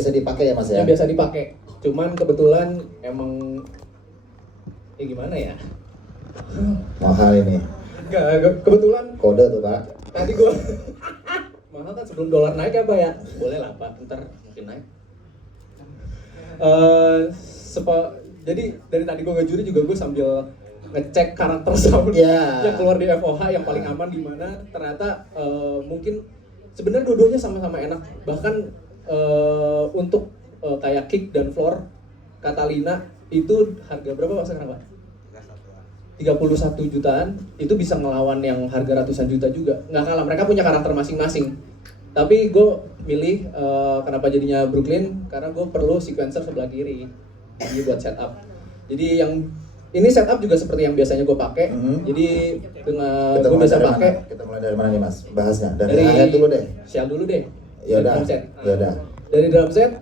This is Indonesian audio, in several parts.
Biasa dipakai ya Mas ya? Yang biasa dipakai. Cuman kebetulan emang ya gimana ya? Mahal ini. Enggak, kebetulan Kode tuh Pak. tadi gua mahal kan sebelum dolar naik ya Pak ya? Boleh lah Pak, ntar mungkin naik. Jadi dari tadi gue ngejuri juga gue sambil ngecek karakter sound yang keluar di FOH yang paling aman di mana. Ternyata mungkin sebenarnya dua-duanya sama-sama enak. Bahkan untuk kayak kick dan floor Catalina itu harga berapa Pak sekarang Pak? 31 jutaan itu bisa ngelawan yang harga ratusan juta juga. Nggak kalah, mereka punya karakter masing-masing. Tapi gue milih kenapa jadinya Brooklyn karena gue perlu sequencer sebelah kiri ini buat setup. Jadi yang ini setup juga seperti yang biasanya gue pakai. Jadi dengan gue biasa pakai. Kita mulai dari mana nih Mas? Bahasnya dari akhir dulu deh. Shell dulu deh. Yaudah. Drum set. Yaudah. Dari drum set,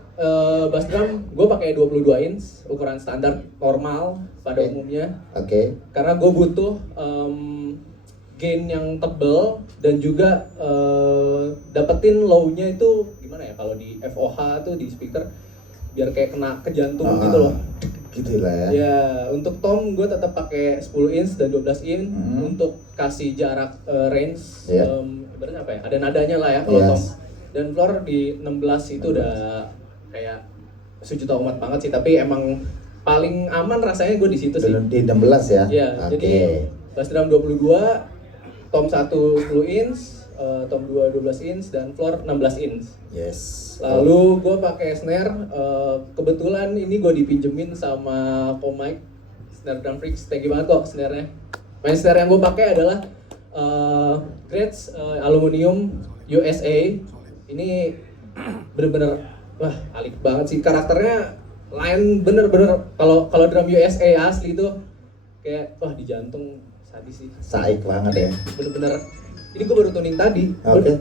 bass drum gue pakai 22 inch ukuran standar normal pada umumnya. Oke. Karena gue butuh gain yang tebel dan juga dapetin low-nya itu gimana ya kalau di FOH tuh di speaker biar kayak kena ke jantung gitu loh. Gitu lah ya. Ya, untuk tom gue tetap pakai 10 inch dan 12 inch untuk kasih jarak range. Berarti apa ya? Ada nadanya lah ya kalau tom. Dan floor di 16 itu udah kayak sejuta umat banget sih, tapi emang paling aman rasanya gue di situ sih. Di 16 ya? Iya, jadi bass drum 22, tom 1 10 inch, tom 2 12 inch, dan floor 16 inch. Yes. Lalu gue pakai snare, kebetulan ini gue dipinjemin sama Komike, Snare Drum Freaks, thank you banget kok snare-nya. Main snare yang gue pakai adalah Gretsch Aluminium USA. Ini bener-bener wah alik banget sih, karakternya lain bener-bener. Kalau drum USA asli itu kayak wah di jantung sadis sih. Saik banget ya. Bener-bener. Ini gue baru tuning tadi.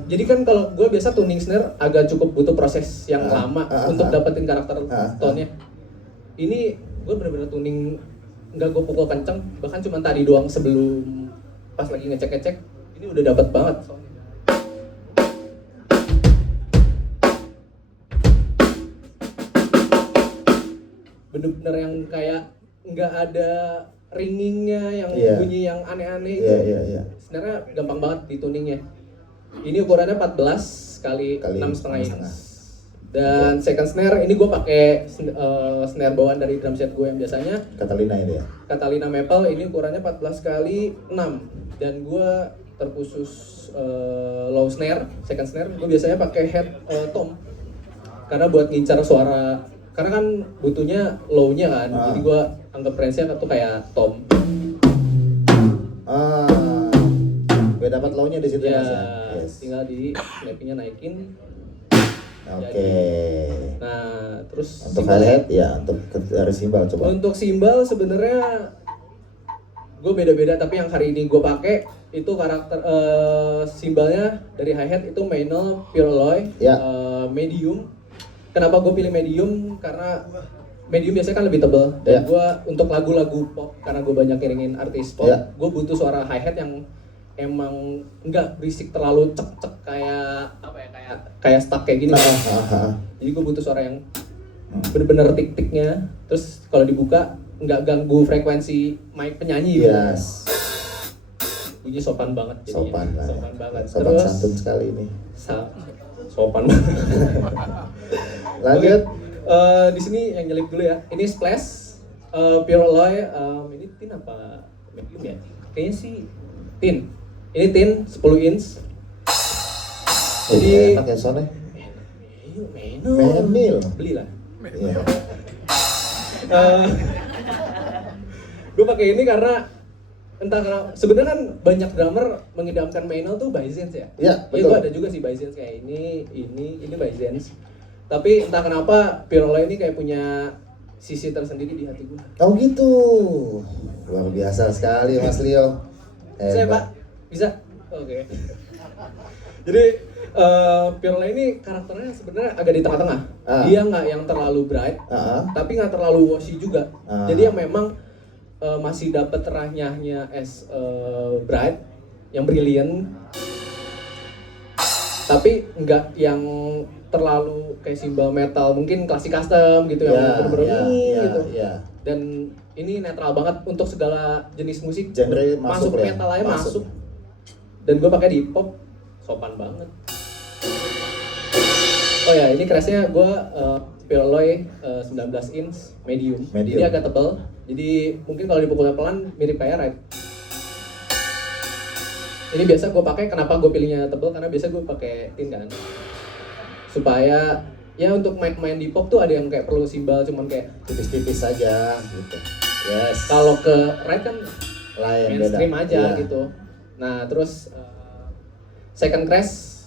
Jadi kan kalau gue biasa tuning snare agak cukup butuh proses yang lama untuk dapetin karakter tone-nya. Ini gue bener-bener tuning, nggak gue pukul kenceng, bahkan cuma tadi doang sebelum pas lagi ngecek-ngecek ini udah dapet banget. Bener-bener yang kayak nggak ada ringingnya yang bunyi yang aneh-aneh itu. Sebenarnya gampang banget di tuningnya. Ini ukurannya 14 kali 6,5 inch. Dan second snare ini gue pakai snare bawaan dari drum set gue yang biasanya Catalina ini ya. Catalina Maple, ini ukurannya 14 kali 6. Dan gue terkhusus low snare, second snare gue biasanya pakai head tom. Karena buat ngincar suara, karena kan butuhnya low-nya kan, jadi gue anggap range-nya tuh kayak tom. Gue dapat low-nya di situ ya, Mas ya. Tinggal di snapping-nya naikin. Oke. Nah, terus untuk hi-hat ya, untuk dari simbal coba. Untuk simbal sebenarnya gue beda-beda, tapi yang hari ini gue pakai itu karakter simbalnya dari hi-hat itu Maynell Pure Alloy medium. Kenapa gue pilih medium? Karena medium biasanya kan lebih tebal. Dan gue untuk lagu-lagu pop, karena gue banyak iringin artis pop, gue butuh suara hi-hat yang emang nggak berisik terlalu cek-cek kayak apa ya, kayak stuck kayak gini. Jadi gue butuh suara yang bener-bener tik-tiknya. Terus kalau dibuka nggak ganggu frekuensi mic penyanyi. Yes. Bunyi sopan banget. Sopan banget. Sopan santun sekali ini. Sopan banget. Lanjut. Di sini yang nyelip dulu ya. Ini Splash Pure Alloy. Ini tin apa medium ya? Kayaknya sih tin. Ini tin 10 inch. Jadi enak ya soalnya. Menil. Belilah. Iya. Gue pakai ini karena entah kenapa, sebenarnya kan banyak drummer mengidamkan Maynell tuh Byzance ya. Iya, betul. Gue ada juga sih Byzance kayak ini Byzance. Tapi entah kenapa Pure Alloy ini kayak punya sisi tersendiri di hati gue. Oh gitu. Luar biasa sekali Mas Leo. Saya Pak, bisa? Oke. Jadi Pure Alloy ini karakternya sebenarnya agak di tengah-tengah. Dia nggak yang terlalu bright, tapi nggak terlalu washy juga. Jadi yang memang masih dapat renyahnya as bright, yang brilliant, tapi nggak yang terlalu kayak simbol metal, mungkin klasik custom gitu yang bener-bener gitu. Dan ini netral banget untuk segala jenis musik. Genre masuk ya? Metal aja masuk. Dan gue pakai di pop sopan banget. Oh ya, ini crashnya gue Puroloy 19 inch medium. Jadi agak tebal. Jadi mungkin kalau dipukulnya pelan mirip kayak Ride. Ini biasa gue pakai, kenapa gue pilihnya tebal? Karena biasa gue pakai tin kan. Supaya ya untuk main di pop tuh ada yang kayak perlu simbal cuman kayak tipis-tipis saja gitu. Yes. Kalau ke Ride kan lain mainstream beda. aja gitu. Nah terus second crash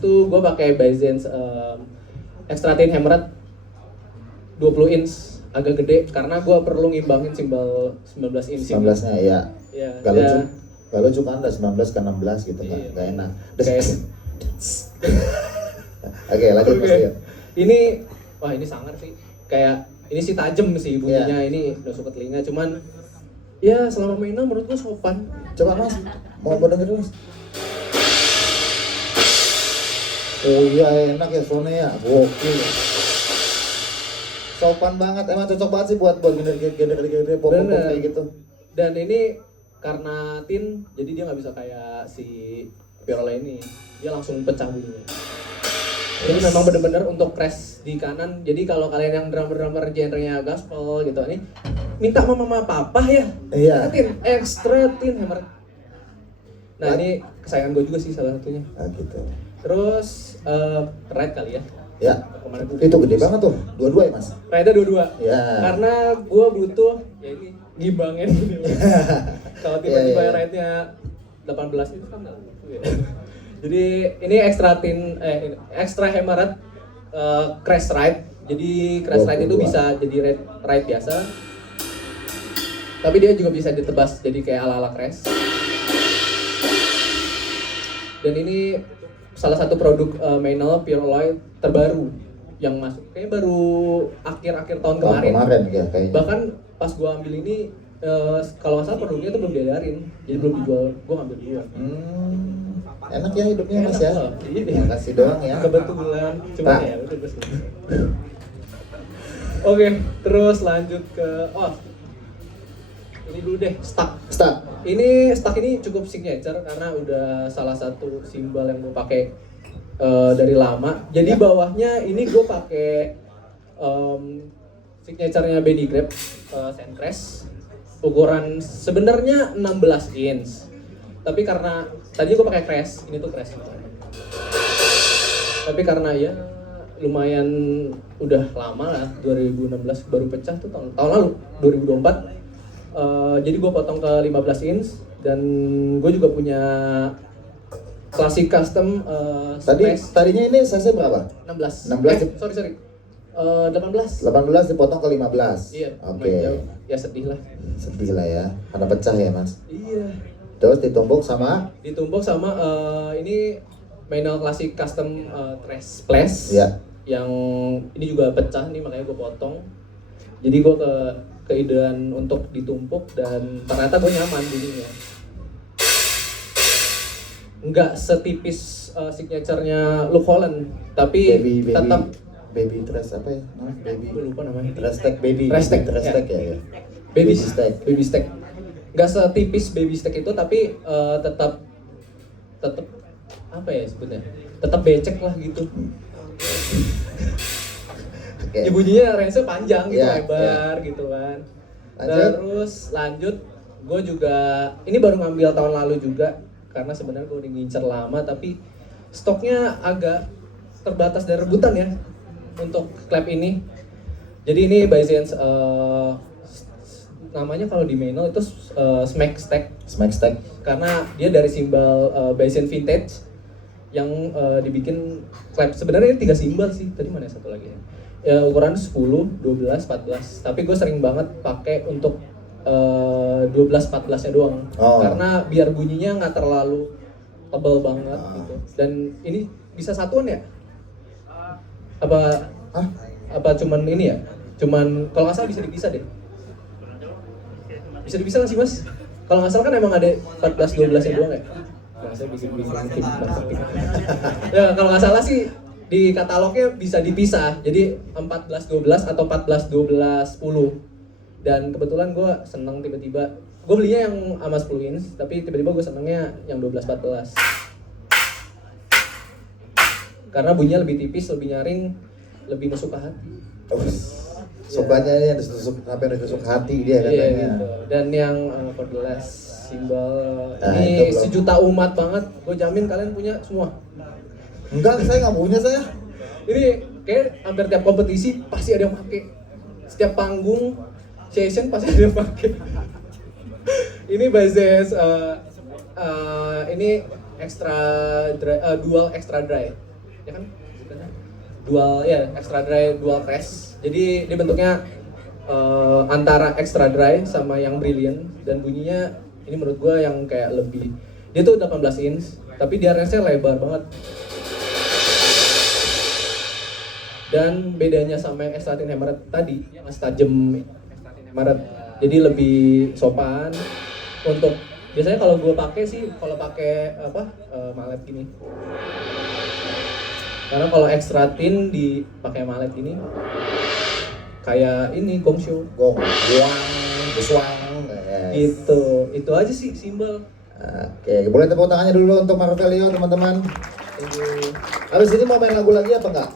tuh gue pakai Byzance Extra Thin Hammered 20 inch, agak gede karena gue perlu ngimbangin simbal 19 inch. 19-nya ya. Iya. Kalau juga Anda 19 ke 16 gitu kan, gak enak. Oke, lanjut Mas Rio. Ini, wah ini sangar sih. Kayak ini sih tajam sih bunyinya, ini udah suka telinga. Cuman ya selama mainnya menurut gue sopan. Coba Mas, mau denger Mas. Oh iya enak ya soundnya ya, gokil. Sopan banget, emang cocok banget sih buat genre pop kayak gitu. Dan ini karena tin, jadi dia nggak bisa kayak si Puroloy ini, dia langsung pecah bunyinya. Ini memang bener-bener untuk crash di kanan. Jadi kalau kalian yang drummer genrenya gospel gitu, ini minta mama papa ya. Iya. Tin, extra tin hammer. Nah ini kesayangan gue juga sih salah satunya. Nah gitu. Terus Ride kali ya. Ya. Itu gede banget tuh, dua-dua ya Mas. Ride dua-dua. Ya. Karena gue butuh ya ini gimbangin gitu. Kalau tiba-tiba Ride-nya 18 itu kan nggak lucu ya. Jadi ini extra hammered crash ride. Jadi crash ride itu bisa jadi ride biasa. Tapi dia juga bisa ditebas jadi kayak ala-ala crash. Dan ini salah satu produk Maynell Puroloy terbaru yang masuk. Kayaknya baru akhir-akhir tahun kemarin. Ya, kayaknya. Bahkan pas gua ambil ini kalau nggak salah produknya itu belum diadarin, jadi belum dijual. Gua ngambil duluan. Enak ya hidupnya Mas ya. Iya. Kasih doang ya. Kebetulan cuma ya udah gue Oke, terus lanjut ke ini dulu deh, Stuck. Ini Stuck ini cukup signature karena udah salah satu simbol yang gue pakai dari lama. Jadi bawahnya ini gue pakai signaturenya Benny Grab Sandcrash. Ukuran sebenarnya 16 inch. Tapi karena tadi gue pakai crash, ini tuh crash. Tapi karena ya lumayan udah lama lah, 2016 baru pecah tuh tahun lalu 2024. Jadi gue potong ke 15 inch dan gue juga punya klasik custom tadinya ini size berapa? 16. Sorry. 18 dipotong ke 15. Iya. Oke. Ya sedih lah ya. Karena pecah ya Mas. Iya. Terus ditumbuk sama ini Maynell Classic Custom Trash Splash. Ya. Yang ini juga pecah nih, makanya gue potong. Jadi gue keidean untuk ditumpuk dan ternyata gue nyaman bunyinya. Nggak setipis signaturenya Luke Holland, tapi tetap baby trash apa ya? Gue lupa namanya. Trash stack baby. Trash stack ya. Baby stack. Nggak setipis baby stack itu, tapi tetap apa ya sebutnya? Tetap becek lah gitu. Ya bunyinya range-nya panjang gitu, lebar gitu kan. Terus lanjut, gue juga ini baru ngambil tahun lalu juga karena sebenarnya gue udah ngincer lama, tapi stoknya agak terbatas dan rebutan ya untuk clap ini. Jadi ini Byzance namanya kalau di Maynell itu Smack Stack karena dia dari simbol Byzance Vintage yang dibikin clap. Sebenarnya ini 3 simbol sih, tadi mana satu lagi ya, ukuran 10, 12, 14, tapi gue sering banget pakai untuk 12, 14 nya doang karena biar bunyinya nggak terlalu tebal banget gitu. Dan ini bisa satuan ya? Apa cuman ini ya? Cuman kalau nggak salah bisa dipisah deh. Bisa dipisah nggak sih Mas? Kalau nggak salah kan emang ada 14, 12 nya doang ya? Nggak salah bikin marketing. Ya kalau nggak salah sih di katalognya bisa dipisah, jadi 14-12 atau 14-12-10. Dan kebetulan gue seneng tiba-tiba, gue belinya yang sama 10 inch, tapi tiba-tiba gue senengnya yang 12-14. Karena bunyinya lebih tipis, lebih nyaring, lebih nusuk ke hati. Sukanya yang sampai nusuk hati dia katanya. Iya gitu. Dan yang cordless simbol itu ini belum. sejuta umat banget, gue jamin kalian punya semua. Enggak, saya nggak punya saya. Ini kayak hampir tiap kompetisi pasti ada yang pakai. Setiap panggung session pasti ada yang pakai. Ini basis ini extra dry, dual extra dry, ya kan? Dual ya, extra dry dual press. Jadi dia bentuknya antara extra dry sama yang brilliant, dan bunyinya ini menurut gua yang kayak lebih, dia tuh 18 inch tapi dia range-nya lebar banget. Dan bedanya sama yang X-Latin Hammered tadi, mas tajam Hammered, jadi lebih sopan. Untuk biasanya kalau gue pakai sih, kalau pakai mallet gini. Karena kalau X-Latin dipakai mallet ini kayak ini gongshoe. Gong, buang, beswang. Gitu. Itu aja sih simbol. Oke, boleh tepuk tangannya dulu untuk Marvelio teman-teman. Thank you. Habis ini mau main lagu lagi apa enggak?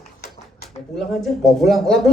Mau pulang aja. Mau pulang? Lagu